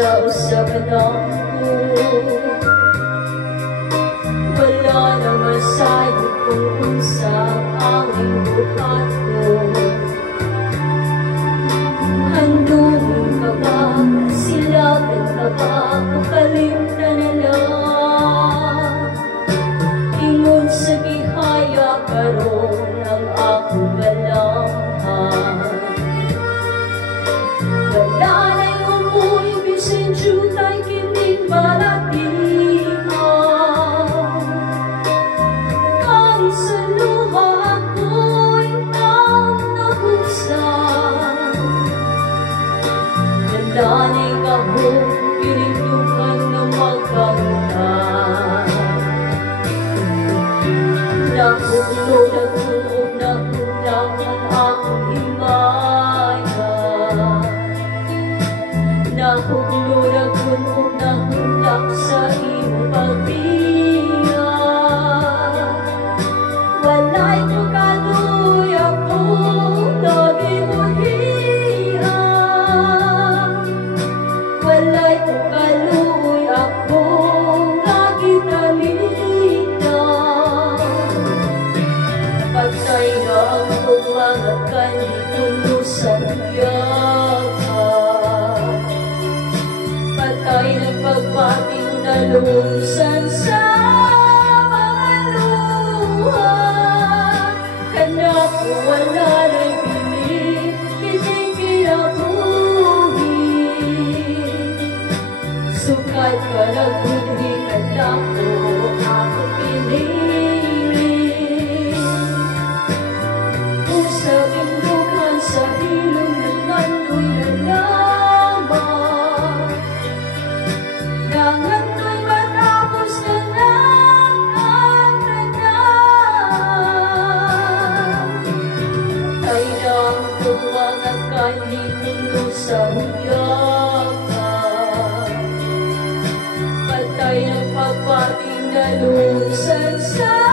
sa usapan ako. Wala na masayo kung unsa ang buhat ko. Handungin ka ba, silagan ka ba, kalimtan na lang. Ingon sa gihaya karon ang akong balamhan. Wala na'y umuwi, bisin jutay kining balatihan. Kang sa luha ako'y ang nahusan. Wala na'y kahong pinindukan na magkangtan. Nahulo na tulog na kulang ang akong himaya. Nahuglo na kunog na hulak sa iyong pagbiya. Wala'y pagkaluy ako, lagi mo hiyang. Wala'y pagkaluy ako, lagi talita. Patay na ang mga kanikulo sa patay ng pagpating nalungsan sa mga luha. Kanak ko wala na'y pilit, kinikinabuhi. Sukat ka na gudhi, kanak ko ako pinili. Usap indukan sa hilong ng mandoy na lamang. Nangandoy matapos ka ng ang tanan. Ay nang mga kanikulo sa huyakan. Patay ng pagpating nalungsan sa